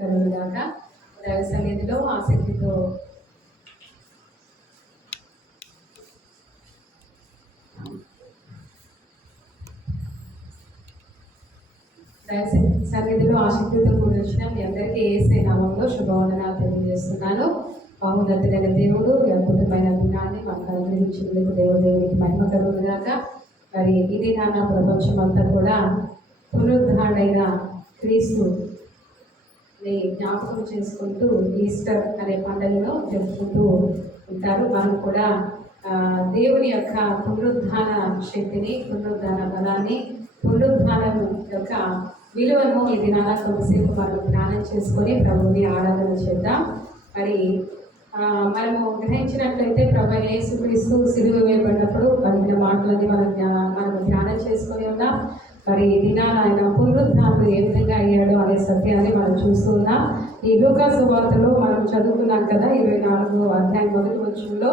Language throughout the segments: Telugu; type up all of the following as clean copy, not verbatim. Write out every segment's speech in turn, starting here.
కలుగుగాక. దైవ సన్నిధిలో ఆసక్తితో ఆసక్తితో కూడి వచ్చిన మీ అందరికీ యేసయ్య నామములో శుభవందనాలు తెలియజేస్తున్నాను. మహోన్నతుడైన దేవుడు అద్భుతమైన దినాన్ని మనకు అనుగ్రహించినందుకు దేవునికి మహిమ కలుగుగాక. మరి ఇది నాన్న ప్రపంచం అంతా కూడా పునరుద్ధరణైన క్రీస్తు జ్ఞాపకం చేసుకుంటూ ఈస్టర్ అనే పండుగను జరుపుకుంటూ ఉంటారు. మనం కూడా దేవుని యొక్క పునరుద్ధాన శక్తిని, పునరుద్ధాన బలాన్ని, పునరుద్ధానం యొక్క విలువను ఈ దినాన కొంతసేపు మనం ధ్యానం చేసుకొని ప్రభువుని ఆరాధన చేద్దాం. మరి మనము గ్రహించినట్లయితే ప్రభు యేసుక్రీస్తు సిలువ వేయబడినప్పుడు పలికిన మాటలని మనం ధ్యానం చేసుకొని ఉన్నాం. మరి ఈ దినాన ఆయన పునరుద్ధానుడు ఏ విధంగా అయ్యాడో అనే సత్యాన్ని మనం చూస్తున్నాం. ఈ లూకా సువార్తలో మనం చదువుకున్నాం కదా, 24వ అధ్యాయం 1వ వచనంలో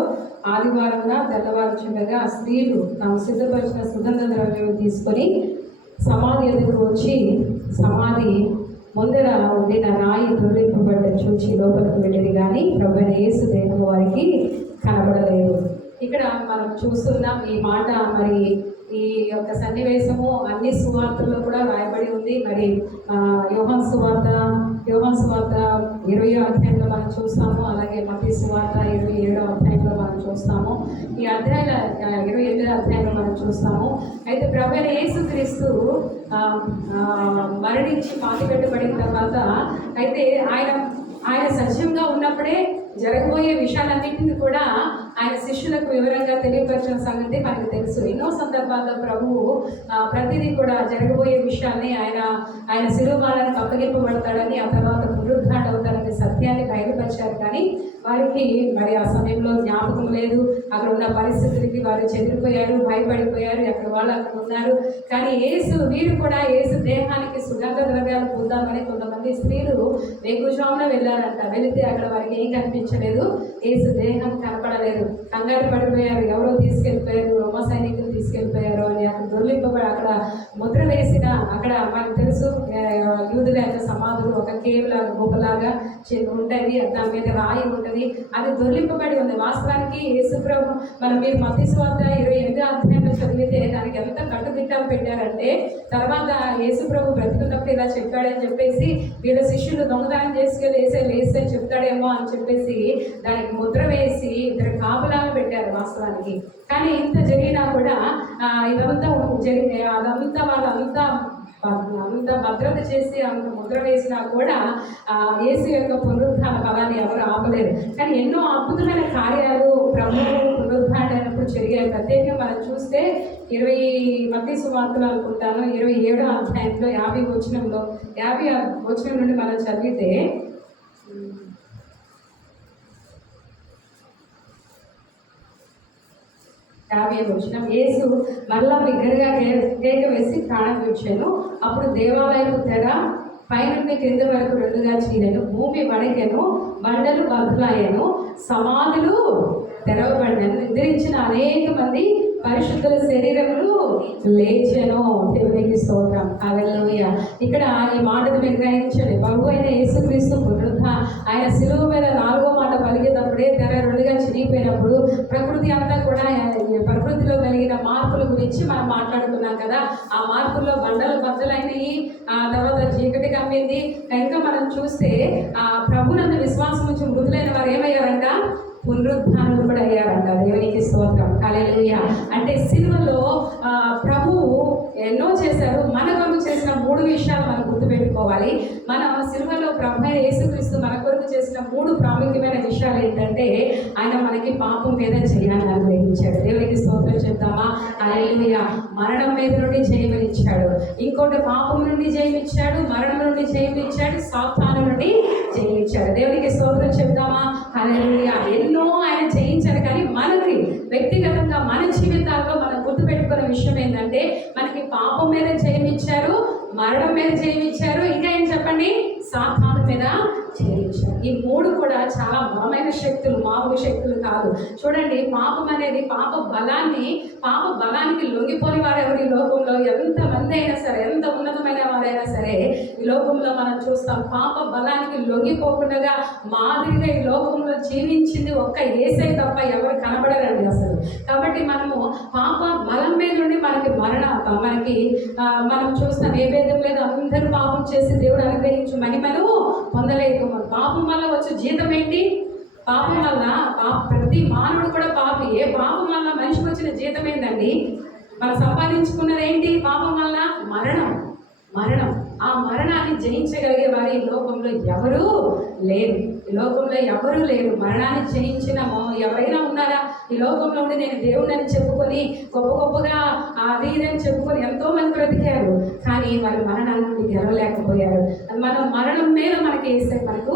ఆదివారంగా తెల్లవారుచుండగా స్త్రీలు తాము సిద్ధపరిచిన సుగంధ ద్రవ్యం తీసుకొని సమాధి ఎదురు వచ్చి సమాధి ముందర ఉండిన రాయి దొరికిపడ్డ చూచి లోపలికి వెళ్ళేది, కానీ ప్రభువైన యేసు దేహం వారికి కనబడలేదు. ఇక్కడ మనం చూస్తున్నాం ఈ మాట. మరి ఈ యొక్క సన్నివేశము అన్ని సువార్తల్లో కూడా రాయబడి ఉంది. మరి యోహాను సువార్త 20వ అధ్యాయంలో మనం చూస్తాము. అలాగే మత్తయి సువార్త 27వ అధ్యాయంలో మనం చూస్తాము. ఈ అధ్యాయాల 28వ అధ్యాయంలో మనం చూస్తాము. అయితే ప్రభువైన యేసుక్రీస్తు మరణించి పాతిపెట్టబడిన తర్వాత అయితే ఆయన సజీవంగా ఉన్నప్పుడే జరగబోయే విషయాలన్నింటినీ కూడా ఆయన శిష్యులకు వివరంగా తెలియపరిచిన సంగతి మనకు తెలుసు. ఎన్నో సందర్భాల్లో ప్రభువు ప్రతిదీ కూడా జరగబోయే విషయాన్ని ఆయన శిలువబారానికి అప్పగింపబడతాడని, ఆ తర్వాత పునరుద్ధరణ అవుతాడనే సత్యాన్ని బయలుపరిచారు. కానీ వారికి మరి ఆ సమయంలో జ్ఞాపకం లేదు. అక్కడ ఉన్న పరిస్థితులకి వారు చెదిరిపోయారు, భయపడిపోయారు, ఎక్కడ వాళ్ళు అక్కడ ఉన్నారు. కానీ వీరు కూడా యేసు దేహానికి సుగంధ ద్రవ్యాలు పొందామని కొంతమంది స్త్రీలు వేకుజామున వెళ్ళారంట. వెళితే అక్కడ వారికి ఏం కనిపించలేదు, యేసు దేహం కనపడలేదు. కంగారు పడిపోయారు, ఎవరో తీసుకెళ్ళిపోయారు, రోమ సైనికులు తీసుకెళ్ళిపోయారు అని అక్కడ దొర్లింపబడి అక్కడ ముద్ర వేసిన, అక్కడ మనకు తెలుసు యూదుల యొక్క సమాధులు ఒక కేవ్ లాగా గుహలాగా ఉంటాయి, దాని మీద రాయి ఉంటుంది, అది దొర్లింపబడి ఉంది. వాస్తవానికి యేసుప్రభు మీరు మత్తయి సువార్త 28వ అధ్యాయంలో చదివితే దానికి ఎంత కట్టుదిట్టాలు పెట్టారంటే, తర్వాత యేసుప్రభు బ్రతుకున్నప్పుడు ఇలా చెప్పాడని చెప్పేసి వీళ్ళ శిష్యులు దొంగదానం చేసుకెళ్ళి వేస్తే చెప్తాడేమో అని చెప్పేసి దానికి ముద్ర వేసి ఇద్దరు కాపులాగా పెట్టారు వాస్తవానికి. కానీ ఇంత జరిగినా కూడా ఇదంతా అంత భద్రత చేసి అంత ముద్ర వేసినా కూడా యేసు యొక్క పునరుద్ధాన బలాన్ని ఎవరు ఆపలేరు. కానీ ఎన్నో అద్భుతమైన కార్యాలు ప్రభువు పునరుద్ధానప్పుడు జరిగాయి. ప్రత్యేకంగా మనం చూస్తే మత్తయి సువార్తలు అనుకుంటాను 27వ అధ్యాయంలో 50వ వచనం నుండి మనం చదివితే, యేసు మరలా బిగ్గరగా కేక వేసి ప్రాణం విడిచెను. అప్పుడు దేవాలయపు తెర పైనుండి క్రింద వరకు రెండుగా చీలెను, భూమి వణికెను, బండలు బద్దలయ్యెను, సమాధులు తెరవబడినను, నిద్రించిన అనేక మంది పరిశుద్ధుల శరీరములు లేచెను. దేవునికి స్తోత్రం, హల్లెలూయా. ఇక్కడ ఈ మాటను మీరు గ్రహించండి. ప్రభువు అయిన యేసుక్రీస్తు ఆయన శిలువ మీద 4వ మాట పలికేటప్పుడే తెర రెండుగా చిరిగిపోయినప్పుడు ప్రకృతిలో కలిగిన మార్పుల గురించి మనం మాట్లాడుకున్నాం కదా. ఆ మార్పుల్లో బండలు బద్దలైనవి, తర్వాత చీకటి కమ్మింది. ఇంకా మనం చూస్తే ప్రభునందు విశ్వాసం నుంచి మృతులైన వారు ఏమయ్యారంట, పునరుద్ధానులు కూడా అయ్యారంట. దేవునికి స్తోత్రం, హల్లెలూయా. అంటే సిలువలో ప్రభువు ఎన్నో చేశారు. మన కొరకు చేసిన 3 విషయాలు మనం గుర్తుపెట్టుకోవాలి. మనం సిలువలో ప్రభు యేసుక్రీస్తు మన కొరకు చేసిన 3 ప్రాముఖ్యమైన విషయాలు ఏంటంటే, ఆయన మనకి పాపం మీద జయాన్ని అనుగ్రహించాడు. దేవునికి స్తోత్రం చెప్తామా, హల్లెలూయా. మరణం మీద నుండి జయమిచ్చాడు. ఇంకోటి పాపం నుండి జయమిచ్చాడు, మరణం నుండి జయమిచ్చాడు, సాతాను నుండి జయమిచ్చాడు. దేవునికి స్తోత్రం చెప్తామా, హల్లెలూయా. ఎన్నో ఆయన జయించాడు. కానీ మనకి వ్యక్తిగతంగా మన జీవితాల్లో మనం గుర్తుపెట్టుకున్న విషయం ఏంటంటే, మనకి పాపం మీద జయమిచ్చారు, మరణం మీద జయమిచ్చారు, ఇంకా ఏం చెప్పండి, సాతాను మీద చేయించారు. ఈ మూడు కూడా చాలా బలమైన శక్తులు, మామూలు శక్తులు కాదు. చూడండి, పాపం అనేది పాప బలానికి లొంగిపోని వారెవరు ఈ లోకంలో? ఎంతమంది అయినా సరే, ఎంత ఉన్నతమైన వారైనా సరే ఈ లోకంలో మనం చూస్తాం. పాప బలానికి లొంగిపోకుండా మాదిరిగా ఈ లోకంలో జీవించింది ఒక్క యేసే తప్ప ఎవరు కనబడరండి అసలు. కాబట్టి మనము పాప బలం మీద నుండి మనకి మనం చూస్తాం, ఏ భేదం లేదు, అందరూ పాపం చేసి దేవుడు అనుగ్రహించు మహిమను పొందలేదు. పాపం వల్ల వచ్చే జీతం ఏంటి? పాపం వల్ల ప్రతి మానవుడు కూడా పాపి. ఏ పాపం వల్ల మనిషికి వచ్చిన జీతం ఏంటండి? మనం సంపాదించుకున్నది ఏంటి? పాపం వల్ల మరణం. ఆ మరణాన్ని జయించగలిగే వారు ఈ లోకంలో ఎవరూ లేరు. ఈ లోకంలో ఎవరూ లేరు. మరణాన్ని జయించిన ఎవరైనా ఉన్నారా? ఈ లోకంలో ఉండి నేను దేవుడిని చెప్పుకొని గొప్పగా అది ఇదని చెప్పుకొని ఎంతో మంది బ్రతికారు, కానీ వారి మరణాన్ని నుండి గెలవలేకపోయారు. మనం మరణం మీద మనకి వేస్తే మనకు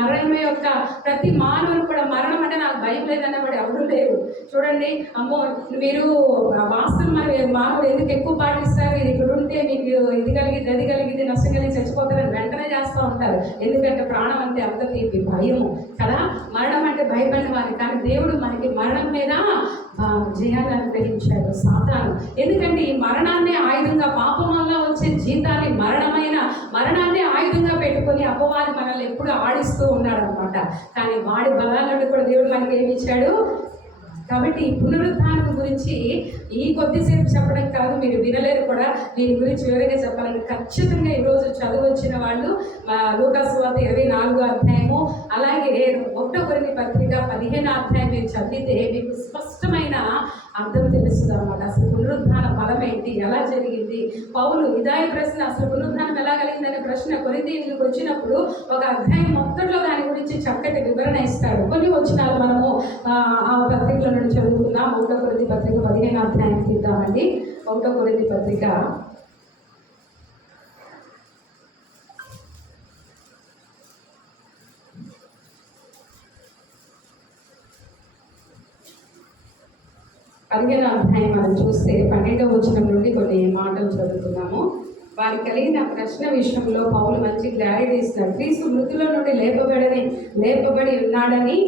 మరణం యొక్క ప్రతి మానవుడు కూడా మరణం అంటే నాకు భయం లేదన్న వాడు ఎవరు లేరు. చూడండి, అమ్మో మీరు వాస్తులు మానవుడు ఎందుకు ఎక్కువ పాటిస్తారు? ఇది ఇక్కడ ఉంటే మీకు ఇది కలిగింది, అది కలిగింది, నష్టం కలిగి చచ్చిపోతారని వెంటనే చేస్తూ ఉంటారు. ఎందుకంటే ప్రాణం అంటే అంత తీపి భయము కదా. మరణం అంటే భయపడిన వారి, కానీ దేవుడు మనకి మరణం మీద జయాన్ని అనుగ్రహించాడు సాతాను. ఎందుకంటే ఈ మరణాన్ని ఆయుధంగా, పాపం వల్ల వచ్చే జీతాన్ని మరణాన్ని ఆయుధంగా పెట్టుకొని అపవాది మనల్ని ఎప్పుడు ఆడిస్తూ ఉన్నాడు అనమాట. కానీ వాడి బలాలను కూడా దేవుడు మనకి ఏమి ఇచ్చాడు? కాబట్టి ఈ పునరుద్ధానం గురించి ఈ కొద్దిసేపు చెప్పడం కాదు, మీరు వినలేరు కూడా. దీని గురించి వివరంగా చెప్పాలంటే ఖచ్చితంగా ఈరోజు చదువు వచ్చిన వాళ్ళు లూకాసు సువార్త 24వ అధ్యాయము, అలాగే 1 కొరింథీ పత్రిక 15వ అధ్యాయం మీరు చదివితే మీకు స్పష్టమైన అర్థం తెలుస్తుంది అనమాట. అసలు పునరుద్ధాన బలం ఏంటి, ఎలా జరిగింది? పౌలు ఇదే ప్రశ్న, అసలు పునరుద్ధానం ఎలా కలిగిందనే ప్రశ్న కొరింథీయులకు వచ్చినప్పుడు ఒక అధ్యాయం మొత్తంలో దాని గురించి చక్కటి వివరణ ఇస్తాడు. కొన్ని వచనాలు మనము ఆ పత్రికలో నుండి చదువుకుందాం. 1 కొరింథీ పత్రిక 15వ అధ్యాయం తీద్దామండి. 1 కొరింథీ పత్రిక 15వ అధ్యాయం మనం చూస్తే 12వ వచనం నుండి కొన్ని మాటలు చదువుతున్నాము. వారికి కలిగిన ప్రశ్న విషయంలో పౌలు మంచి క్లారిటీ ఇస్తున్నారు. క్రీస్తు మృతుల నుండి లేపబడి ఉన్నాడని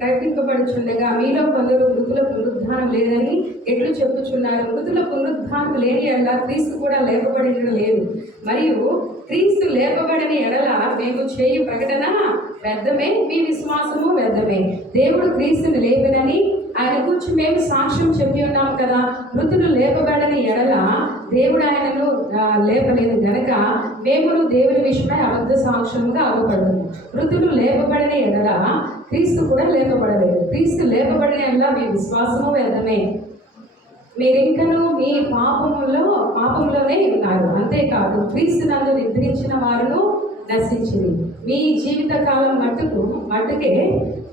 ప్రకటింపబడుచుండగా మీలో కొందరు మృతుల పునరుద్ధానం లేదని ఎట్లు చెప్పుచున్నారు. మృతుల పునరుద్ధానం లేని ఎడల క్రీస్తు కూడా లేపబడిన లేదు. మరియు క్రీస్తు లేపబడని ఎడల మేము చేయు ప్రకటన వ్యర్థమే, మీ విశ్వాసము వ్యర్థమే. దేవుడు క్రీస్తుని లేపనని ఆయన గురించి మేము సాక్ష్యం చెప్పి ఉన్నాం కదా. మృతులు లేపబడని ఎడల దేవుడు ఆయనను లేపలేదు గనక మేము దేవుని విషయమై అబద్ధ సాక్ష్యముగా అవ్వబడము. మృతులు లేపబడిన ఎడల క్రీస్తు కూడా లేపబడలేదు. క్రీస్తు లేపబడిన ఎడల మీ విశ్వాసము వ్యర్థమే, మీరింకను మీ పాపంలోనే ఉన్నారు. అంతేకాదు క్రీస్తు నందు నిద్రించిన వారును నశించింది. మీ జీవిత కాలం మట్టుకే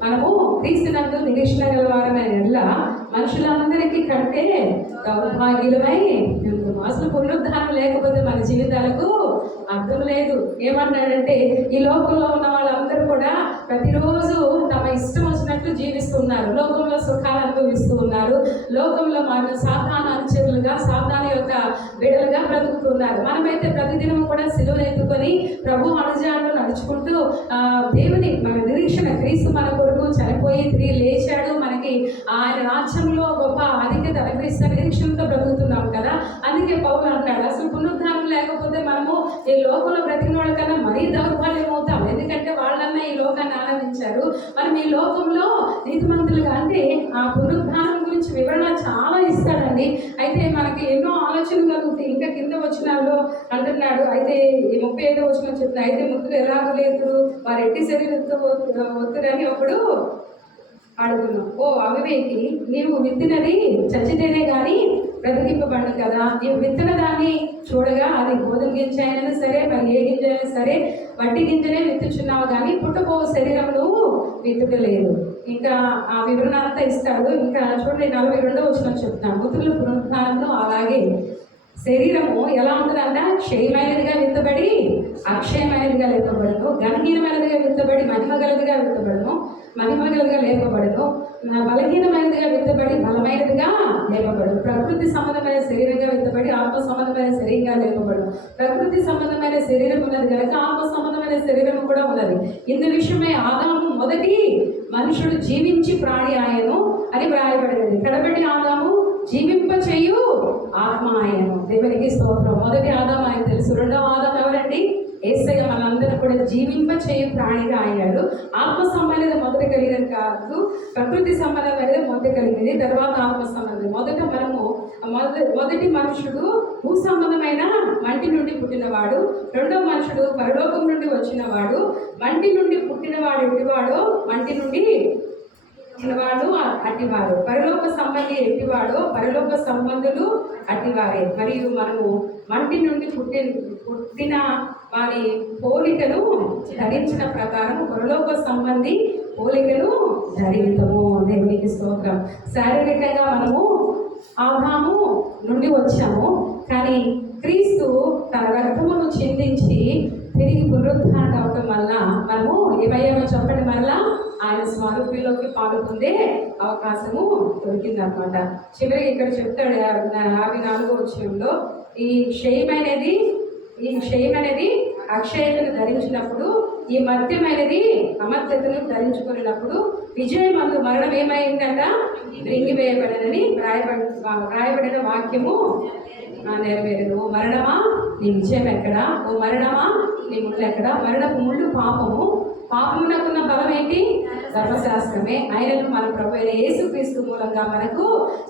మనము క్రీస్తు నందు నిరీక్షణ గలవారమైన ఎడల మనుషులందరికీ కంటే దౌర్భాగ్యులమై అసలు పునరుద్ధానం లేకపోతే మన జీవితాలకు అర్థం లేదు. ఏమన్నాడంటే ఈ లోకంలో ఉన్న వాళ్ళందరూ కూడా ప్రతిరోజు తమ ఇష్టం వచ్చినట్లు జీవిస్తున్నారు, లోకంలో సుఖాలు అనుభవిస్తూ ఉన్నారు, లోకంలో మన సాతాను అనుచరులుగా, సాతాను యొక్క బిడలుగా బ్రతుకుతున్నారు. మనమైతే ప్రతిదినం కూడా సిలువను ఎత్తుకొని ప్రభు అనుజాలను నడుచుకుంటూ దేవుని మన నిరీక్షణ, క్రీస్తు మన కొరకు చనిపోయి తిరిగి లేచాడు, మనకి ఆయన రాజ్యంలో గొప్ప ఆధిక్యత అనుగ్రహిస్తే నిరీక్షణతో బ్రతుకుతున్నాం కదా. అందుకే పౌలు అంటాడు, అసలు పునరుద్ధానం లేకపోతే మనము ఈ లోకంలో బ్రతికిన వాళ్ళ కన్నా మరీ దౌర్బల్యం అవుతాం. ఎందుకంటే వాళ్ళన్నా ఈ లోకాన్ని ఆనందించారు, మనం ఈ లోకంలో నీతిమంతులుగా. అంటే ఆ పునరుద్ధానం గురించి వివరణ చాలా ఇస్తాడండి. అయితే మనకి ఎన్నో ఆలోచనలు కలుగుతాయి. ఇంకా కింద వచనాల్లో అంటున్నాడు, అయితే 35వ వచనం చెప్తున్నా, అయితే మృతులు ఎలాగో లేదు వారు ఎట్టి శరీరంతో ఒత్తురని ఒకడు అడుగున్నాం. ఓ అవివేకి, నీవు విత్తినది చచ్చితేనే కానీ బ్రతికింపబడు కదా. నీవు విత్తన దాన్ని చూడగా అది గోధుమ గింజ అయినా సరే, మరి ఏ గింజ అయినా సరే వడ్డీ గింజనే విత్తుచున్నావు, కానీ పుట్టబో శరీరం నువ్వు విత్తుటలేదు. ఇంకా ఆ వివరణ అంతా ఇస్తాడు. ఇంకా చూడండి 42వ వచనం చెప్తున్నాను, మృతుల పునరుద్ధానంలో అలాగే శరీరము ఎలా ఉంటుందంట? క్షయమైనదిగా విత్తబడి అక్షయమైనదిగా లేపబడును, ఘనహీనమైనదిగా విత్తబడి మహిమగలదిగా విత్తబడును, మహిమగలదిగా లేపబడును, బలహీనమైనదిగా విత్తబడి బలమైనదిగా లేపబడును. ప్రకృతి సంబంధమైన శరీరంగా విత్తబడి ఆత్మ సంబంధమైన శరీరంగా లేపబడును. ప్రకృతి సంబంధమైన శరీరం ఉన్నది కనుక ఆత్మ సంబంధమైన శరీరం కూడా ఉన్నది. ఇందు విషయమై ఆదాము మొదటి మనుషుడు జీవించి ప్రాణి ఆయను అని వ్రాయబడినది. కడబడి ఆదాము జీవింప చేయు ఆత్మ ఆయను. దేవునికి స్తోత్రం. మొదటి ఆదాము ఆయన తెలుసు. రెండవ ఆదాము ఎవరండి? యేసయ్య మనందరూ కూడా జీవింప చేయు ప్రాణిగా అయ్యాడు. ఆత్మ సంబంధం మొదట కలిగినది కాదు, ప్రకృతి సంబంధమైనది మొదట కలిగింది, తర్వాత ఆత్మ సంబంధం. మొదటి మనుషుడు భూ సంబంధమైన మంటి నుండి పుట్టినవాడు, రెండవ మనుషుడు పరలోకం నుండి వచ్చినవాడు. మంటి నుండి పుట్టినవాడు ఎట్టివాడో మంటి నుండి పుట్టినవాడు అట్టివాడు, పరలోక సంబంధి ఎట్టివాడో పరలోక సంబంధులు అట్టివారే. మరియు మనము మంటి నుండి పుట్టిన వారి పోలికను ధరించిన ప్రకారం పరలోక సంబంధి పోలికను ధరించము. దేవునికి స్తోత్రం. శారీరకంగా మనము ఆదాము నుండి వచ్చాము, కానీ క్రీస్తు తన రక్తమును చిందించి తిరిగి పునరుద్ధారణ అవటం వల్ల మనము ఏమయ్యామో చెప్పండి, మరలా ఆయన స్వరూపిలోకి పాల్గొందే అవకాశము దొరికిందనమాట. చివరికి ఇక్కడ చెప్తాడు 54వ వచనంలో, ఈ క్షయమైనది అక్షయతను ధరించినప్పుడు, ఈ మర్త్యమైనది అమర్త్యతను ధరించుకున్నప్పుడు విజయమందు మరణం ఏమైందట? రింగివేయబడనని రాయబడిన వాక్యము నెరవేరదు. ఓ మరణమా నీ విజయం ఎక్కడా? ఓ మరణమా నీ ముళ్ళు ఎక్కడా? మరణపు ముళ్ళు పాపము, పాపమునకున్న బలం ఏంటి? ధర్మశాస్త్రమే. ఆయనను మన ప్రభు అయిన యేసుక్రీస్తు మూలంగా మనకు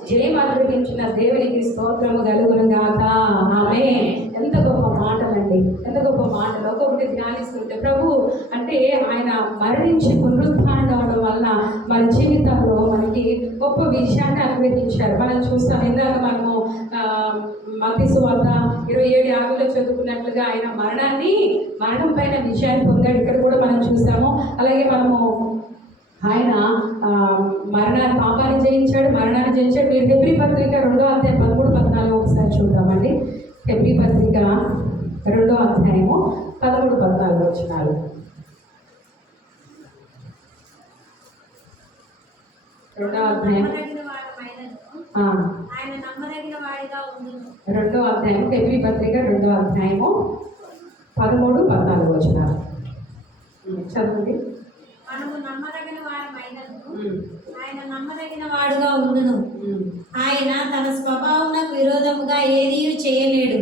జయం అనుగ్రహించిన దేవునికి స్తోత్రము కలుగును గాక. ఆమేన్. ఎంత గొప్ప మాటలండి, ఎంత గొప్ప మాటలు. ఒక్కొక్కటి ధ్యానిస్తుంటే ప్రభు అంటే ఆయన మరణించి పునరుద్ధారణ అవడం వలన మన జీవితంలో మనకి గొప్ప విషయాన్ని అనుగ్రహించారు. మనం చూస్తాం, ఇందాక మనము మత్తయి సువార్త 27:5 చదువుకున్నట్లుగా ఆయన మరణం పైన విజయాన్ని పొందాడు. ఇక్కడ కూడా మనం చూసాము. అలాగే మనము ఆయన పాపాన్ని జయించాడు, మరణాన్ని జయించాడు. మీరు హెబ్రీ పత్రిక 2వ అధ్యాయం 13-14 ఒకసారి చూద్దామండి. హెబ్రీ పత్రిక 2వ అధ్యాయము 13-14 వచనాలు. 2వ అధ్యాయం 2వ అధ్యాయం హెబ్రీ పత్రిక 2వ అధ్యాయము 13-14 వచనాలు చదవండి. ఆయన వాడుగా ఉండును. ఆయన తన స్వభావమునకు విరోధముగా ఏదీ చేయలేడు.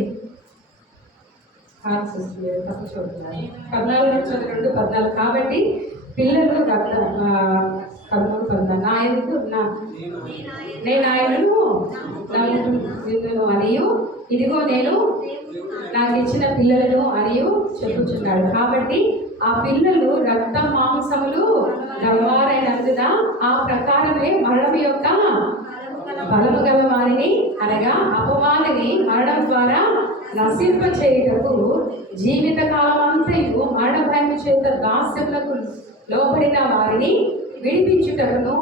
14 కాబట్టి పిల్లలు 13-14 నేను ఆయనను నమ్ముకుందును అనియు, ఇదిగో నేను నాకు ఇచ్చిన పిల్లలను అనియు చెప్పుచున్నాడు. కాబట్టి ఆ పిల్లలు రక్త మాంసములు గలవారైనందున ఆ ప్రకారమే మరణం యొక్క బలము గల వారిని అనగా అపవాదిని మరణం ద్వారా నశింప చేయుటకు జీవిత కాలమంతయు మరణ భయము చేత దాస్యములకు లోబడిన వారిని విడిపించుటకును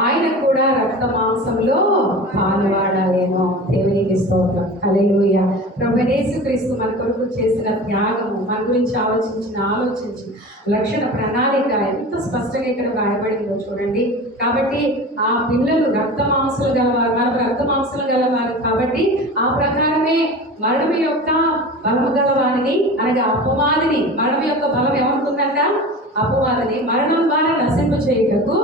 ఆయన కూడా రక్త మాంసంలో పాలువాడాలేమో. దేవునికి స్తోత్రం. హల్లెలూయా. ప్రభువైన యేసుక్రీస్తు మన కొరకు చేసిన త్యాగము, మన గురించి ఆలోచించిన లక్షణ ప్రణాళిక ఎంత స్పష్టంగా ఇక్కడ రాయబడిందో చూడండి. కాబట్టి ఆ పిల్లలు రక్త మాంసాలు గలవారు, మనకు రక్త మాంసాలు గలవారు. కాబట్టి ఆ ప్రకారమే మరణం యొక్క బలము గలవారిని అనగా అపవాదిని, మరణం యొక్క బలం ఏమవుతుందంట? అపవాదిని మరణం ద్వారా నశింప చేయుటకు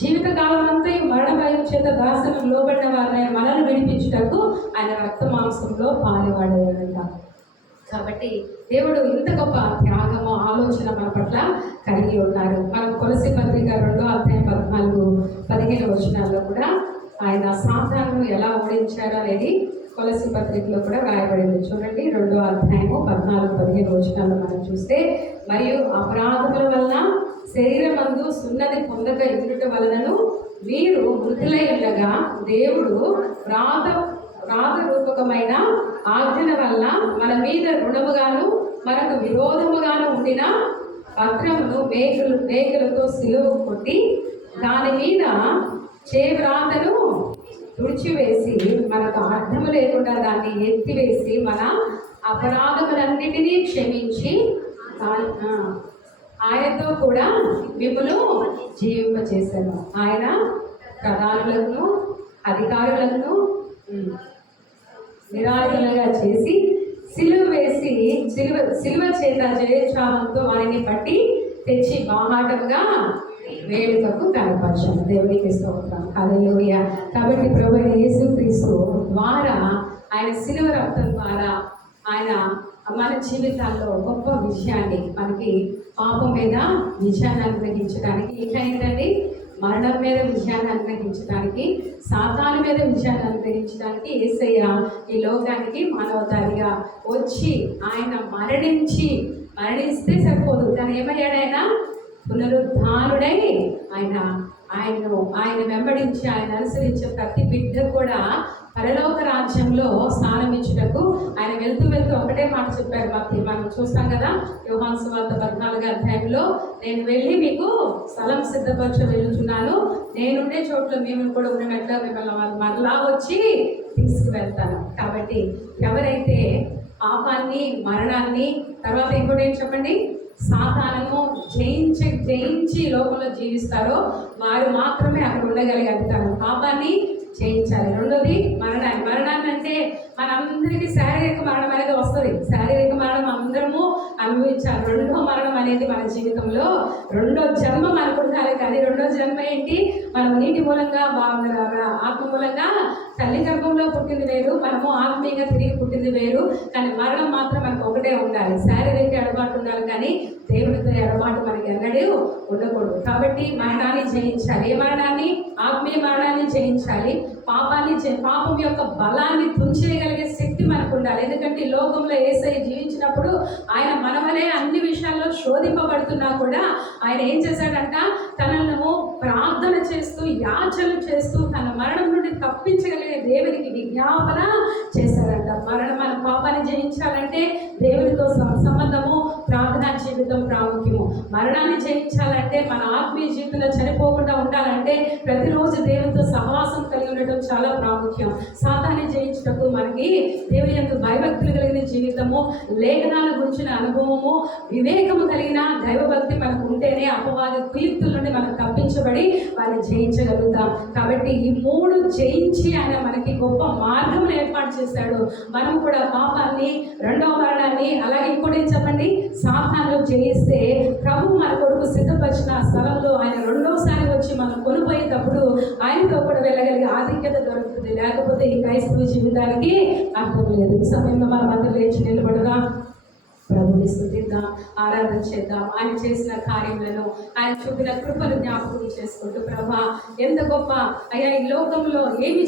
జీవితకాలం అంతా మరణ భయం చేత దాసనం లోబడిన వారిని మనల్ని విడిపించుటకు ఆయన రక్త మాంసంలో పాలువాడేవాడంట. కాబట్టి దేవుడు ఇంత గొప్ప త్యాగము ఆలోచన మన పట్ల కలిగి ఉన్నారు. మనం కొలసీ పత్రిక 2వ అధ్యాయం 14-15 వచనాల్లో కూడా ఆయన సాతానును ఎలా ఓడించారు అనేది కొలసీ పత్రికలో కూడా రాయబడింది. చూడండి, 2వ అధ్యాయము 14-15 వచనాల్లో మనం చూస్తే, మరియు అపరాధముల వలన శరీరమందు సున్నతి పొందక ఎదుట వలనను మీరు మృతులై ఉండగా దేవుడు రూపకమైన ఆజ్ఞల వల్ల మన మీద రుణముగాను మనకు విరోధముగాను ఉండిన పత్రమును మేకులతో సిలువ కొట్టి దాని మీద చేవ్రాతను తుడిచివేసి మనకు అర్థము లేకుండా దాన్ని ఎత్తివేసి మన అపరాధములన్నిటినీ క్షమించి ఆయనతో కూడా మిమ్మల్ని జీవింపచేశాను. ఆయన ప్రధానులను అధికారులను నిరాయుధులుగా చేసి సిలువ చేత జయోత్సాహంతో వారిని పట్టి తెచ్చి బాహాటముగా వేడుకకు కనపరచాను. దేవునికి స్తోత్రం. హల్లెలూయా. కాబట్టి ప్రభువైన యేసుక్రీస్తు ద్వారా, ఆయన సిలువ రక్తం ద్వారా ఆయన మన జీవితాల్లో గొప్ప విజయాన్ని, మనకి పాపం మీద విజయాన్ని అనుగ్రహించడానికి, ఇంకా ఏంటండి, మరణం మీద విజయాన్ని అనుగ్రహించడానికి, సాతాను మీద విజయాన్ని అనుగ్రహించడానికి యేసయ్య ఈ లోకానికి మానవతారిగా వచ్చి ఆయన మరణిస్తే సరిపోదు, కానీ ఏమయ్యాడు, ఆయన పునరుద్ధానుడై ఆయన వెంబడించి ఆయన అనుసరించే ప్రతి బిడ్డ కూడా పరలోక రాజ్యంలో స్థానం ఇచ్చుటకు ఆయన వెళ్తూ ఒకటే మాట చెప్పారు. మనం చూస్తాం కదా, యోహాను సువార్త 14వ అధ్యాయంలో, నేను వెళ్ళి మీకు స్థలం సిద్ధపరచ వెళ్తున్నాను, నేనుండే చోట్ల మేము కూడా ఉన్నట్లుగా మిమ్మల్ని మరలా వచ్చి తీసుకువెళ్తాను. కాబట్టి ఎవరైతే పాపాన్ని, మరణాన్ని, తర్వాత ఇంకోటి ఏం చెప్పండి, సాతానము జయించి లోకంలో జీవిస్తారో వారు మాత్రమే అక్కడ ఉండగలిగారు. పాపాన్ని జయించాలి. రెండోది మరణాన్ని అంటే మనందరికీ శారీరక మరణం అనేది వస్తుంది. శారీరక మరణం అందరము అనుభవించాలి. రెండో మరణం అనేది మన జీవితంలో రెండో జన్మ మనకు ఉండాలి. కానీ రెండో జన్మ ఏంటి, మనం నీటి మూలంగా ఆత్మ మూలంగా తల్లి గర్భంలో పుట్టింది వేరు, మనము ఆత్మీయంగా తిరిగి పుట్టింది వేరు. కానీ మరణం మాత్రం మనకు ఒకటే ఉండాలి. శారీరక ఎడబాటు ఉండాలి, కానీ దేవునితో ఎడబాటు మనకి ఎన్నడూ ఉండకూడదు. కాబట్టి మరణాన్ని జయించాలి. ఏ మరణాన్ని? ఆత్మీయ మరణాన్ని జయించాలి. పాపం యొక్క బలాన్ని తుంచేయగలిగే శక్తి మనకు ఉండాలి. ఎందుకంటే ఈ లోకంలో యేసయ్య జీవించినప్పుడు ఆయన మనవలే అన్ని విషయాల్లో శోధింపబడుతున్నా కూడా ఆయన ఏం చేశాడంట, తనను ప్రార్థన చేస్తూ, యాచన చేస్తూ తన మరణం నుండి తప్పించగలిగే దేవునికి విజ్ఞాపన చేశాడంట. మన పాపాన్ని జయించాలంటే దేవునితో సంబంధము, ప్రార్థనా జీవితం ప్రాముఖ్యము. మరణాన్ని జయించాలంటే, మన ఆత్మీయ జీవితంలో చనిపోకుండా ఉండాలంటే ప్రతిరోజు దేవునితో సహవాసం కలిగి ఉండటం చాలా ప్రాముఖ్యం. సాతాన్ని జయించుటకు మనకి దేవుని యందు భయభక్తులు కలిగిన జీవితము, లేఖనాల గురించిన అనుభవము, వివేకము కలిగిన దైవభక్తి మనకు ఉంటేనే అపవాది కుయుక్తుల నుండి మనం తప్పించబడి వారిని జయించగలుగుతాం. కాబట్టి ఈ 3 జయించి ఆయన మనకి గొప్ప మార్గం ఏర్పాటు చేశాడు. మనం కూడా పాపాన్ని, రెండవ మరణాన్ని, అలాగే ఇంకోటి ఏం చెప్పండి, సాతాను జయిస్తే ప్రభు మన కొరకు సిద్ధపరిచిన స్థలంలో ఆయన రెండోసారి వచ్చి మనం కొనిపోయేటప్పుడు ఆయనతో కూడా వెళ్ళగలిగే ఆధిక్యత దొరుకుతుంది. లేకపోతే ఈ క్రైస్తవ జీవితానికి అర్థం లేదు. ఈ సమయంలో మనం అందరూ లేచి నిలబడగా ప్రభుని స్తుతిద్దాం, ఆరాధన చేద్దాం. ఆయన చేసిన కార్యములను, ఆయన చూపిన కృపను జ్ఞాపకం చేసుకుంటూ, ప్రభా ఎంత గొప్ప అయ్యా, ఈ లోకంలో ఏమి